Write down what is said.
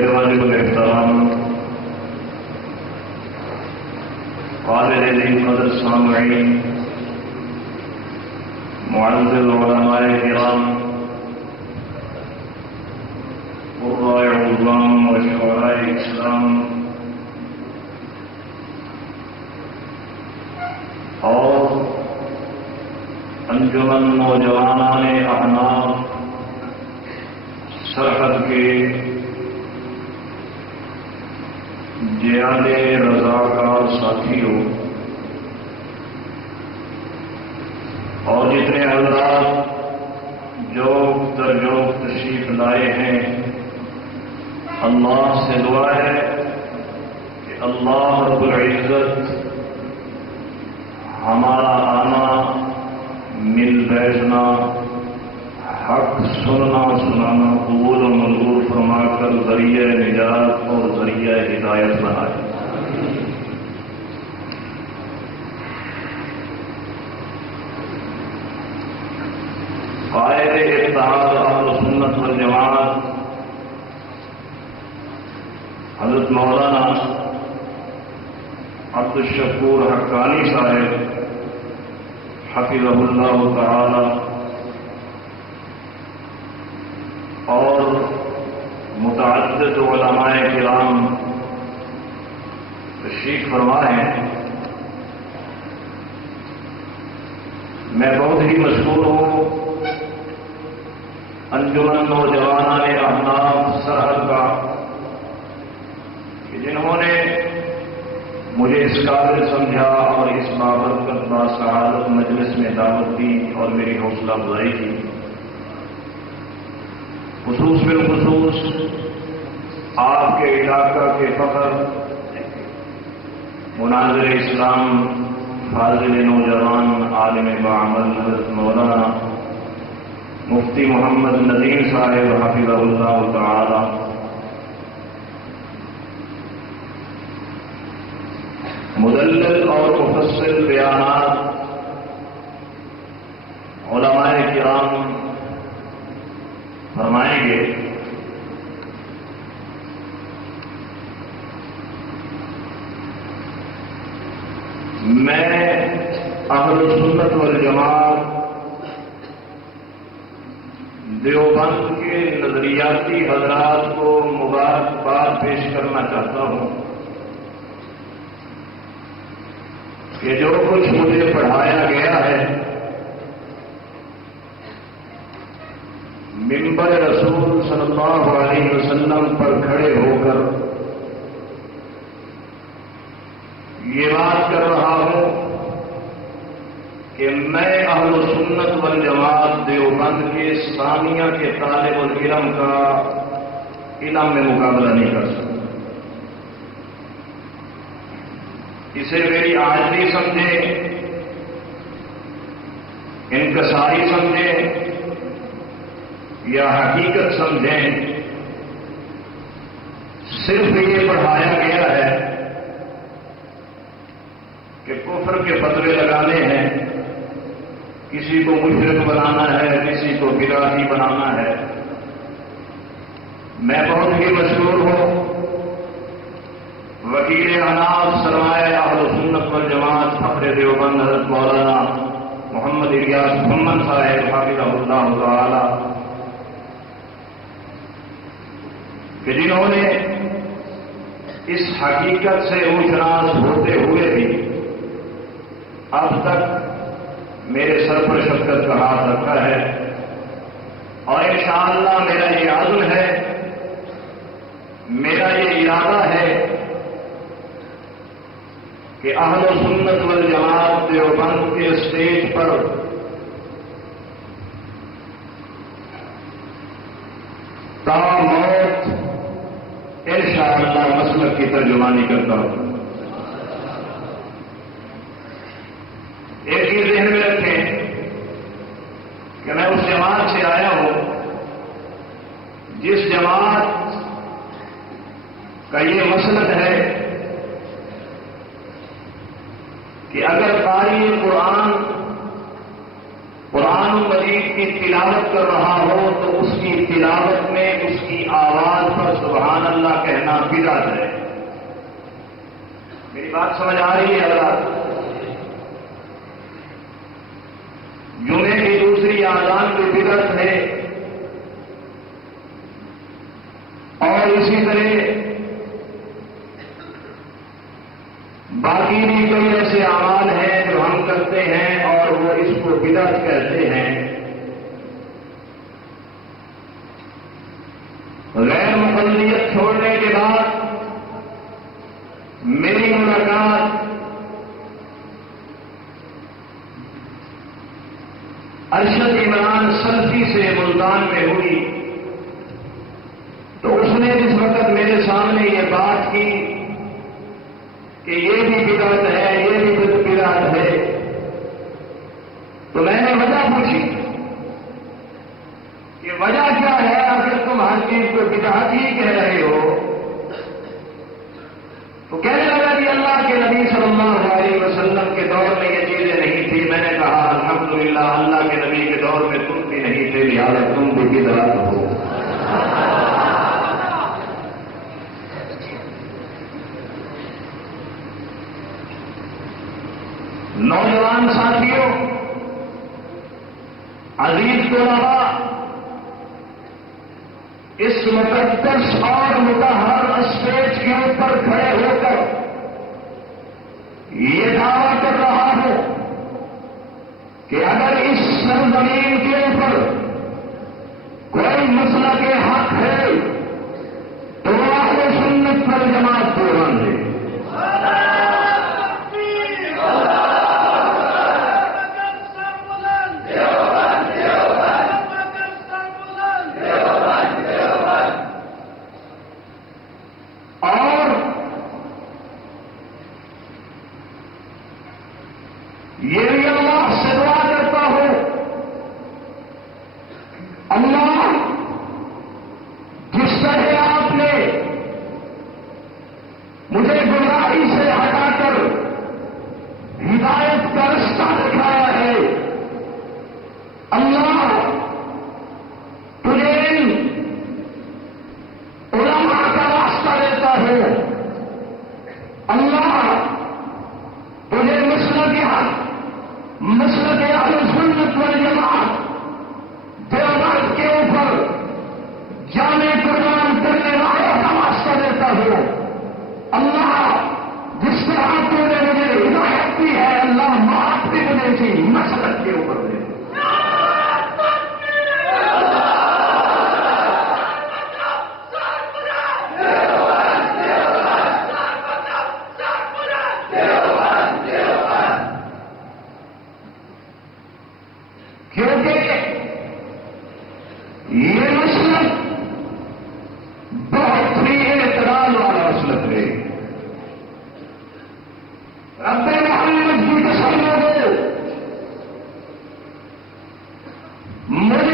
میرے واجب الاحترام قابل عظیم قدر سامعین، معزز علماء کرام، قراء عظام و شعراء اسلام اور انجمن نوجوانان احناف سرحد کے جیاد رضاکار ساتھیوں اور جتنے حضرات جوق در جوق تشریف لائے ہیں، اللہ سے دعا ہے کہ اللہ رب العزت ہمارا آنا، مل بیٹھنا، حق سننا سنانا قبول و منظور فرما کر ذریعہ نجات اور ذریعہ ہدایت بنائے۔ قائد اتحاد اہل سنت والجماعت حضرت مولانا عبد الشکور حقانی صاحب حفظہ اللہ تعالی اور متعدد علماء کرام تشریف فرما ہیں۔ میں بہت ہی مشکور ہوں انجمن نوجوانان احناف سرحد کا کہ جنہوں نے مجھے اس قابل سمجھا اور اس بابرکت باسعادت مجلس میں دعوت دی اور میری حوصلہ افزائی کی۔ خصوص بالخصوص آپ کے علاقہ کے فخر مناظر اسلام فاضل نوجوان عالم بعمل حضرت مولانا مفتی محمد ندیم صاحب حفظہ اللہ تعالی، مدلل اور مفصل بیانات علماء کرام فرمائیں گے۔ میں اہل سنت والجماعت دیوبند کے نظریاتی حضرات کو مبارکباد پیش کرنا چاہتا ہوں کہ جو کچھ مجھے پڑھایا گیا ہے منبر رسول صلی اللہ علیہ وسلم پر کھڑے ہو کر یہ بات کر رہا ہوں کہ میں اہل سنت والجماعت دیوبند کے ثانیہ کے طالب العلم کا علم میں مقابلہ نہیں کر سکتا۔ اسے میری عاجزی سمجھیں، انکساری سمجھیں یا حقیقت سمجھیں، صرف یہ پڑھایا گیا ہے کہ کفر کے فتوے لگانے ہیں، کسی کو مشرک بنانا ہے، کسی کو بدعتی بنانا ہے۔ میں بہت ہی مشہور ہوں وکیل اناف سرمایہ اہل سنت والجماعت فخر دیوبند حضرت مولانا محمد الیاس محمد صاحب حفظہ اللہ تعالی کہ جنہوں نے اس حقیقت سے اوجراز ہوتے ہوئے بھی اب تک میرے سر پر شفقت کا ہاتھ رکھا ہے، اور انشاءاللہ میرا یہ عزم ہے، میرا یہ ارادہ ہے کہ اہل سنت والجماعت دیوبند کے اسٹیج پر تا موت انشاءاللہ مسلک کی ترجمانی کرتا ہوں۔ ایک چیز ذہن میں رکھیں کہ میں اس جماعت سے آیا ہوں جس جماعت کا یہ مسلک ہے کہ اگر قاری قرآن قرآن مجید کی تلاوت کر رہا ہو تو اس کی تلاوت میں اس کی آواز پر سبحان اللہ کہنا بدعت ہے. میری بات سمجھ آ رہی ہے حضرات؟ جمعے کی دوسری اذان بھی بدعت ہے اور اسی طرح باقی بھی کئی ایسے اعمال ہیں جو ہم کرتے ہیں اور وہ اس کو بدعت کہتے ہیں. غیر مقلدیت چھوڑنے کے بعد میری ملاقات ارشد عمران سلفی سے ملتان میں ہوئی تو اس نے جس وقت میرے سامنے یہ بات کی کہ یہ بھی بدعت ہے یہ بھی بدعت ہے تو میں نے وجہ پوچھی کہ وجہ کیا ہے اگر تم ہر چیز کو بدعت ہی کہہ رہے ہو. تو کہنے لگا کہ اللہ کے نبی صلی اللہ علیہ وسلم کے دور میں یہ چیزیں نہیں تھی. میں نے کہا الحمدللہ اللہ کے نبی کے دور میں تم بھی نہیں تھے لہٰذا تم بھی بدعت ہو. نوجوان ساتھیوں، عزیز طلباء، اس مقدس اور مطہر اسٹیج کے اوپر کھڑے ہو کر یہ دعویٰ کر رہا ہوں کہ اگر اس سرزمین کے اوپر کوئی مسئلہ کے حق ہے تو اہل سنت والجماعت قرآن ہے. یہ بھی اللہ سے دعا کرتا ہوں اللہ جس طرح آپ نے مجھے گمراہی سے ہٹا کر ہدایت کا رستہ دکھایا ہے اللہ تجھے علماء کا راستہ دیتا ہے. اللہ تجھے مسلک اہل سنت والجماعت دیوبند کے اوپر جامع قربان کرنے والوں کا واسطہ دیتا ہوں. اللہ جس طرح تو نے مجھے ہدایت دی ہے اللہ معاف بھی مجھے تھی مسلک کے اوپر دے. کیونکہ یہ مسلک بہت ہی اعتدال والا مسلک ہے. رب محمد کی قسم ہو مجھے